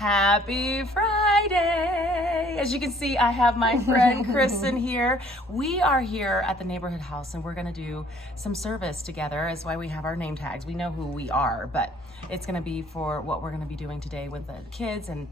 Happy Friday! As you can see, I have my friend Kristin here. We are here at the neighborhood house and we're gonna do some service together. That's why we have our name tags. We know who we are, but it's gonna be for what we're gonna be doing today with the kids and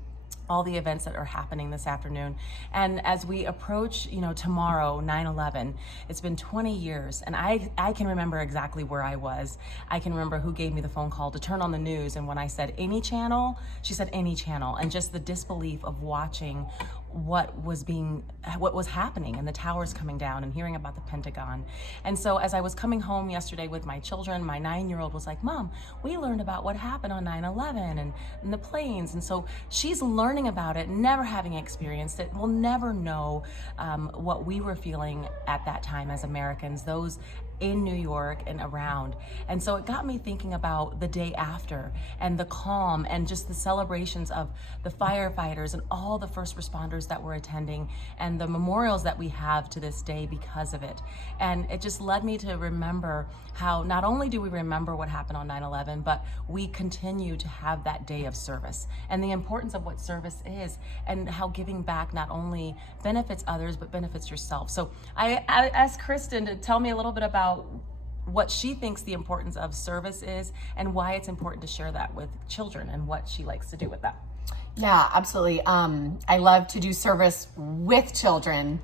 all the events that are happening this afternoon. And as we approach, tomorrow, 9/11, it's been 20 years and I can remember exactly where I was. I can remember who gave me the phone call to turn on the news, and when I said any channel, she said any channel, and just the disbelief of watching what was happening and the towers coming down and hearing about the Pentagon. And so as I was coming home yesterday with my children, my 9-year-old was like, Mom, we learned about what happened on 9/11 and the planes. And so she's learning about it, never having experienced it, will never know what we were feeling at that time as Americans, those in New York and around. And so it got me thinking about the day after and the calm and just the celebrations of the firefighters and all the first responders that were attending and the memorials that we have to this day because of it. And it just led me to remember how not only do we remember what happened on 9/11, but we continue to have that day of service and the importance of what service is and how giving back not only benefits others, but benefits yourself. So I asked Kristin to tell me a little bit about what she thinks the importance of service is and why it's important to share that with children and what she likes to do with that. Yeah, absolutely. I love to do service with children,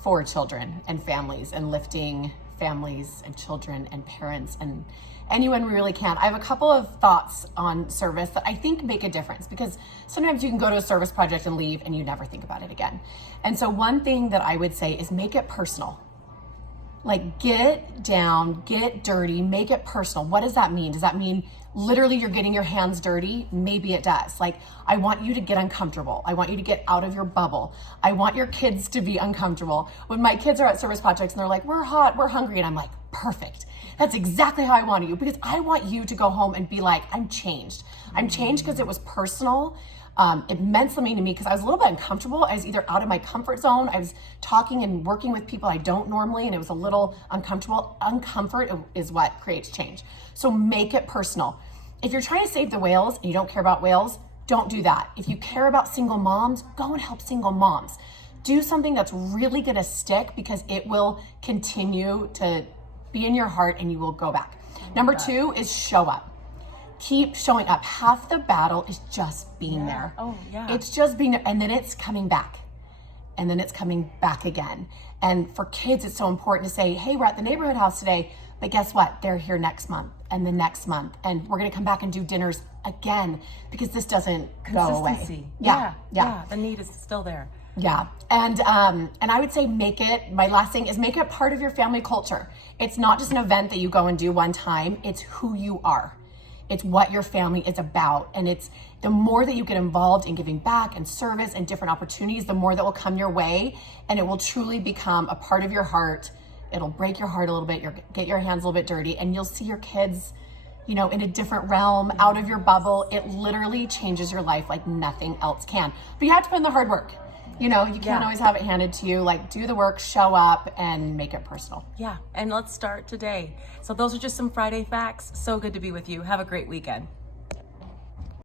for children and families, and lifting families and children and parents and anyone we really can. I have a couple of thoughts on service that I think make a difference, because sometimes you can go to a service project and leave and you never think about it again. And so one thing that I would say is make it personal. Like, get down, get dirty, make it personal. What does that mean? Does that mean literally you're getting your hands dirty? Maybe it does. Like, I want you to get uncomfortable. I want you to get out of your bubble. I want your kids to be uncomfortable. When my kids are at service projects and they're like, we're hot, we're hungry, and I'm like, perfect. That's exactly how I want you, because I want you to go home and be like, I'm changed. I'm changed because it was personal. It meant something to me because I was a little bit uncomfortable. I was either out of my comfort zone. I was talking and working with people I don't normally, and it was a little uncomfortable. Uncomfort is what creates change. So make it personal. If you're trying to save the whales and you don't care about whales, don't do that. If you care about single moms, go and help single moms. Do something that's really going to stick, because it will continue to be in your heart and you will go back. Number 2 is show up. Keep showing up. Half the battle is just being there. Oh, yeah. It's just being there, and then it's coming back. And then it's coming back again. And for kids, it's so important to say, hey, we're at the neighborhood house today, but guess what? They're here next month and the next month. And we're going to come back and do dinners again, because this doesn't go away. Consistency. Yeah. The need is still there. Yeah. And I would say my last thing is make it part of your family culture. It's not just an event that you go and do one time. It's who you are. It's what your family is about. And it's the more that you get involved in giving back and service and different opportunities, the more that will come your way, and it will truly become a part of your heart. It'll break your heart a little bit. You'll get your hands a little bit dirty, and you'll see your kids, in a different realm, out of your bubble. It literally changes your life like nothing else can. But you have to put in the hard work. You can't always have it handed to you. Like, do the work, show up, and make it personal. Yeah, and let's start today. So those are just some Friday facts. So good to be with you. Have a great weekend.